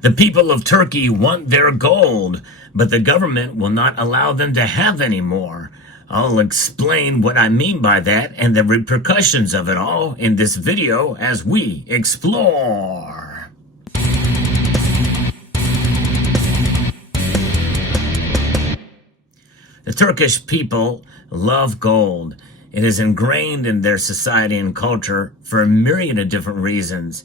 The people of Turkey want their gold, but the government will not allow them to have any more. I'll explain what I mean by that and the repercussions of it all in this video as we explore. The Turkish people love gold. It is ingrained in their society and culture for a myriad of different reasons.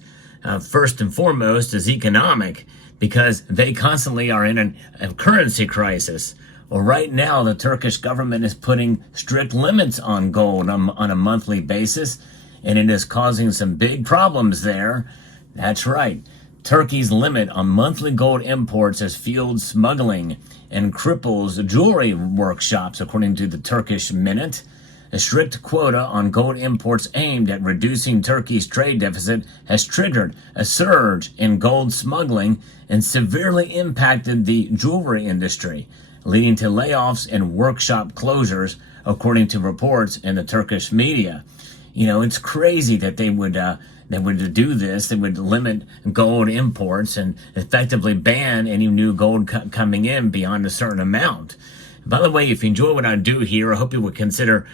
First and foremost is economic, because they constantly are in a currency crisis. Well, right now, the Turkish government is putting strict limits on gold on a monthly basis, and it is causing some big problems there. That's right. Turkey's limit on monthly gold imports has fueled smuggling and cripples jewelry workshops, according to the Turkish Minute. A strict quota on gold imports aimed at reducing Turkey's trade deficit has triggered a surge in gold smuggling and severely impacted the jewelry industry, leading to layoffs and workshop closures, according to reports in the Turkish media. You know, it's crazy that they would do this. They would limit gold imports and effectively ban any new gold coming in beyond a certain amount. By the way, if you enjoy what I do here, I hope you would consider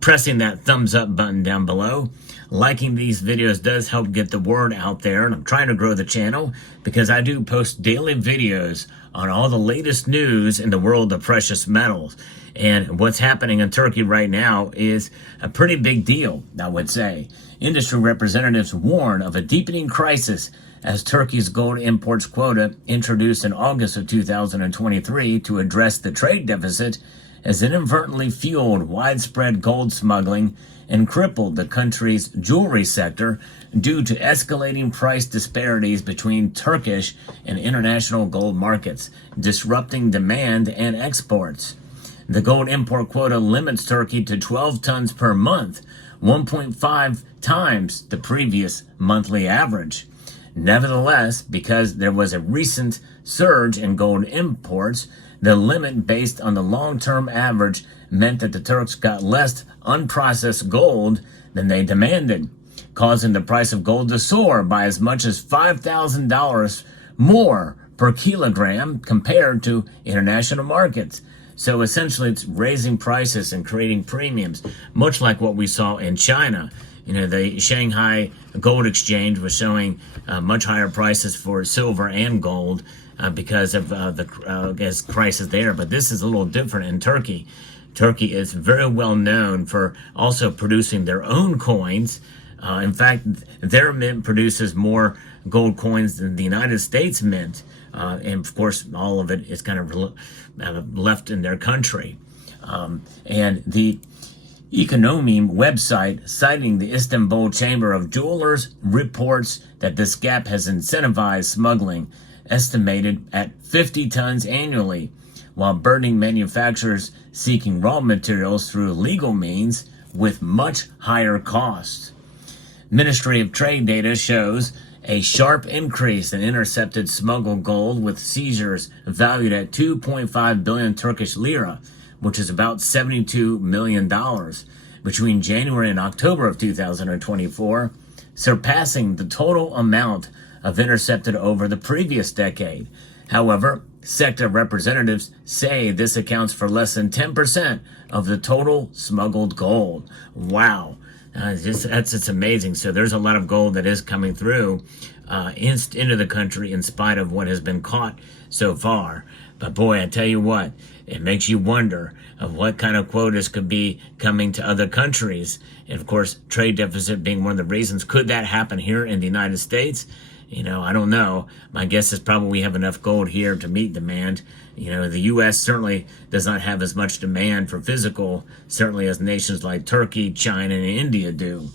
pressing that thumbs up button down below. Liking these videos does help get the word out there, and I'm trying to grow the channel because I do post daily videos on all the latest news in the world of precious metals. And what's happening in Turkey right now is a pretty big deal, I would say. Industry representatives warn of a deepening crisis as Turkey's gold imports quota, introduced in August of 2023 to address the trade deficit, has inadvertently fueled widespread gold smuggling and crippled the country's jewelry sector due to escalating price disparities between Turkish and international gold markets, disrupting demand and exports. The gold import quota limits Turkey to 12 tons per month, 1.5 times the previous monthly average. Nevertheless, because there was a recent surge in gold imports, the limit based on the long-term average meant that the Turks got less unprocessed gold than they demanded, causing the price of gold to soar by as much as $5,000 more per kilogram compared to international markets. So essentially, it's raising prices and creating premiums, much like what we saw in China. You know, the Shanghai Gold Exchange was showing much higher prices for silver and gold because of the crisis there. But this is a little different in Turkey. Turkey is very well known for also producing their own coins. In fact, their mint produces more gold coins than the United States Mint. And of course, all of it is kind of left in their country. And the Economy website, citing the Istanbul Chamber of Jewelers, reports that this gap has incentivized smuggling, estimated at 50 tons annually, while burdening manufacturers seeking raw materials through legal means with much higher costs. Ministry of Trade data shows a sharp increase in intercepted smuggled gold, with seizures valued at 2.5 billion Turkish lira, which is about $72 million, between January and October of 2024, surpassing the total amount of intercepted over the previous decade. However, sector representatives say this accounts for less than 10% of the total smuggled gold. Wow. It's amazing. So there's a lot of gold that is coming through into the country in spite of what has been caught so far. But boy, I tell you what, it makes you wonder of what kind of quotas could be coming to other countries. And of course, trade deficit being one of the reasons. Could that happen here in the United States? You know, I don't know. My guess is probably we have enough gold here to meet demand. You know, the U.S. certainly does not have as much demand for physical, certainly as nations like Turkey, China, and India do.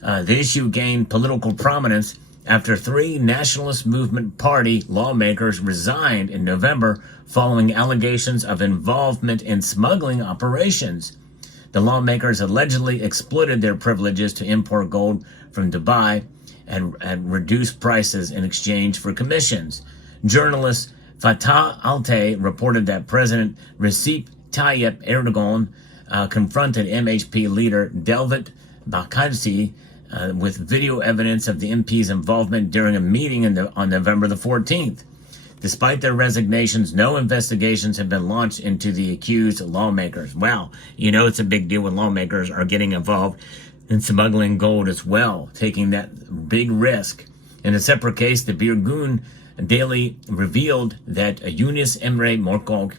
The issue gained political prominence after 3 Nationalist Movement Party lawmakers resigned in November following allegations of involvement in smuggling operations. The lawmakers allegedly exploited their privileges to import gold from Dubai and reduce prices in exchange for commissions. Journalist Fatah Altay reported that President Recep Tayyip Erdogan confronted MHP leader Devlet Bahçeli with video evidence of the MP's involvement during a meeting on November the 14th. Despite their resignations, no investigations have been launched into the accused lawmakers. Wow, you know it's a big deal when lawmakers are getting involved in smuggling gold as well, taking that big risk. In a separate case, the Birgun Daily revealed that Yunus Emre Morkok,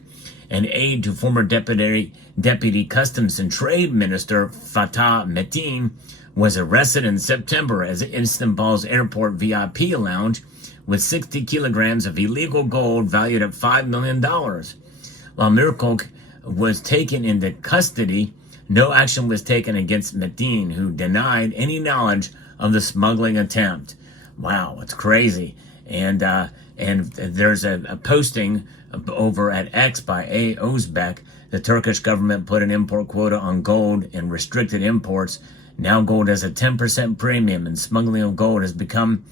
an aide to former Deputy Customs and Trade Minister Fatah Metin, was arrested in September at Istanbul's airport VIP lounge with 60 kilograms of illegal gold valued at $5 million. While Mirkok was taken into custody, no action was taken against Metin, who denied any knowledge of the smuggling attempt. Wow, it's crazy. And there's a posting over at X by A. Özbek. The Turkish government put an import quota on gold and restricted imports. Now gold has a 10% premium, and smuggling of gold has become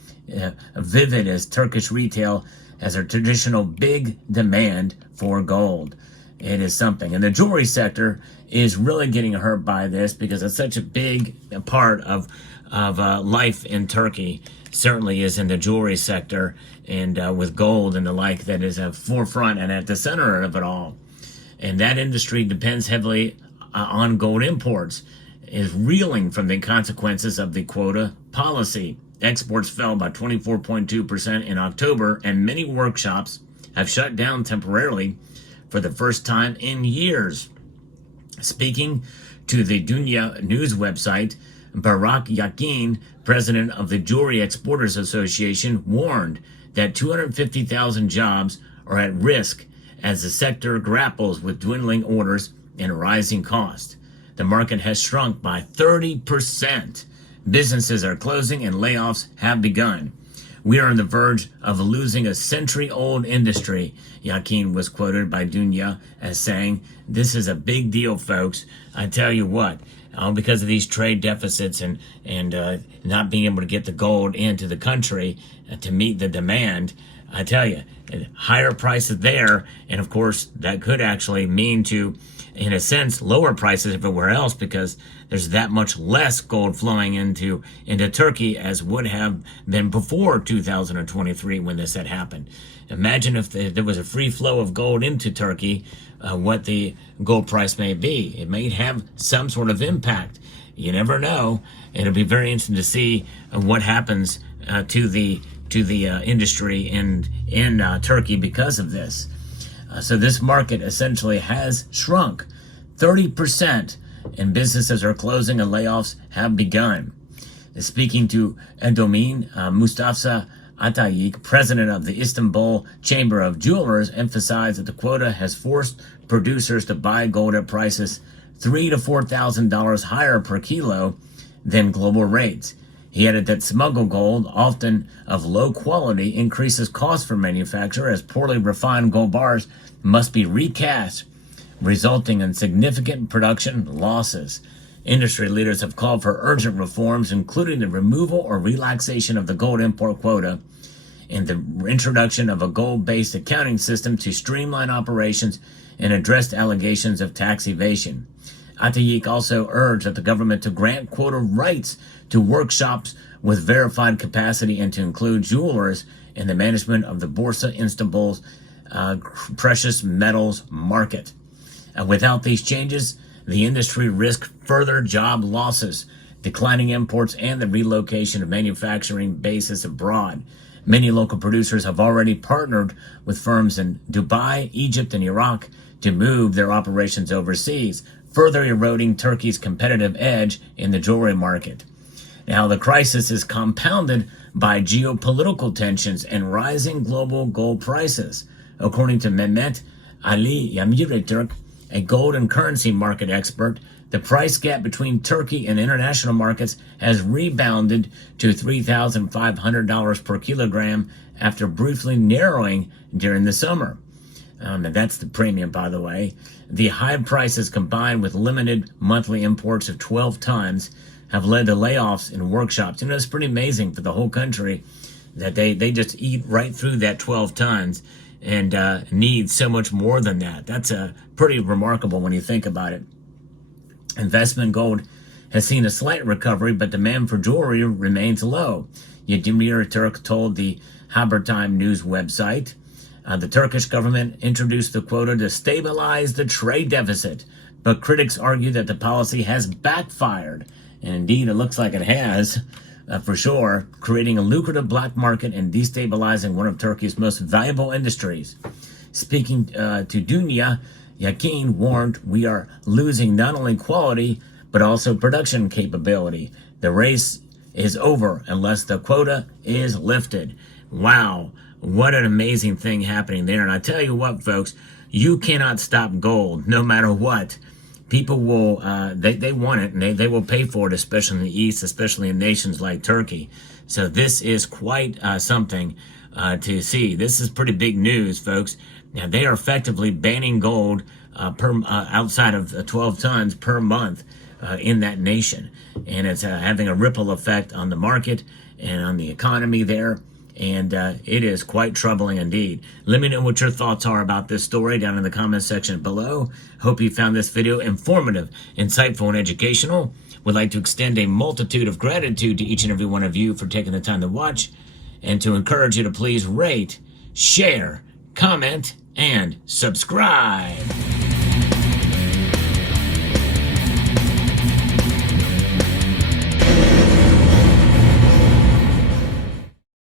vivid as Turkish retail has a traditional big demand for gold. It is something. And the jewelry sector is really getting hurt by this because it's such a big part of life in Turkey. Certainly is in the jewelry sector, and with gold and the like that is at forefront and at the center of it all. And that industry depends heavily on gold imports, is reeling from the consequences of the quota policy. Exports fell by 24.2% in October, and many workshops have shut down temporarily for the first time in years. Speaking to the Dunya news website, Barak Yakin, president of the Jewelry Exporters Association, warned that 250,000 jobs are at risk as the sector grapples with dwindling orders and rising costs. The market has shrunk by 30%. Businesses are closing and layoffs have begun. We are on the verge of losing a century-old industry, Yakin was quoted by Dunya as saying, "This is a big deal, folks. I tell you what, because of these trade deficits and not being able to get the gold into the country to meet the demand, I tell you, higher prices there, and of course that could actually mean to, in a sense, lower prices everywhere else because there's that much less gold flowing into Turkey as would have been before 2023 when this had happened. Imagine if there was a free flow of gold into Turkey, what the gold price may be. It may have some sort of impact. You never know. It'll be very interesting to see what happens to the industry in Turkey because of this. So this market essentially has shrunk 30%, and businesses are closing and layoffs have begun. Speaking to Endomin, Mustafa Atayik, president of the Istanbul Chamber of Jewelers, emphasized that the quota has forced producers to buy gold at prices $3,000 to $4,000 higher per kilo than global rates. He added that smuggled gold, often of low quality, increases costs for manufacture as poorly refined gold bars must be recast, resulting in significant production losses. Industry leaders have called for urgent reforms, including the removal or relaxation of the gold import quota and the introduction of a gold-based accounting system to streamline operations and address allegations of tax evasion. Atayik also urged that the government to grant quota rights to workshops with verified capacity and to include jewelers in the management of the Borsa Istanbul's precious metals market. Without these changes, the industry risks further job losses, declining imports, and the relocation of manufacturing bases abroad. Many local producers have already partnered with firms in Dubai, Egypt, and Iraq to move their operations overseas, further eroding Turkey's competitive edge in the jewelry market. Now, the crisis is compounded by geopolitical tensions and rising global gold prices. According to Mehmet Ali Yamireturk, a gold and currency market expert, the price gap between Turkey and international markets has rebounded to $3,500 per kilogram after briefly narrowing during the summer. And that's the premium, by the way. The high prices combined with limited monthly imports of 12 tons have led to layoffs in workshops. You know, it's pretty amazing for the whole country that they just eat right through that 12 tons and need so much more than that. That's pretty remarkable when you think about it. Investment gold has seen a slight recovery, but demand for jewelry remains low. Yadimir Turk told the Habertime news website. The Turkish government introduced the quota to stabilize the trade deficit, but critics argue that the policy has backfired. And indeed, it looks like it has, for sure, creating a lucrative black market and destabilizing one of Turkey's most valuable industries. Speaking to Dunya, Yakin warned, "We are losing not only quality, but also production capability. The race is over unless the quota is lifted." Wow, what an amazing thing happening there. And I tell you what, folks, you cannot stop gold no matter what. People will, they want it, and they will pay for it, especially in the East, especially in nations like Turkey. So this is quite something to see. This is pretty big news, folks. Now, they are effectively banning gold outside of 12 tons per month in that nation. And it's having a ripple effect on the market and on the economy there. And it is quite troubling indeed. Let me know what your thoughts are about this story down in the comment section below. Hope you found this video informative, insightful, and educational. Would like to extend a multitude of gratitude to each and every one of you for taking the time to watch, and to encourage you to please rate, share, comment, and subscribe.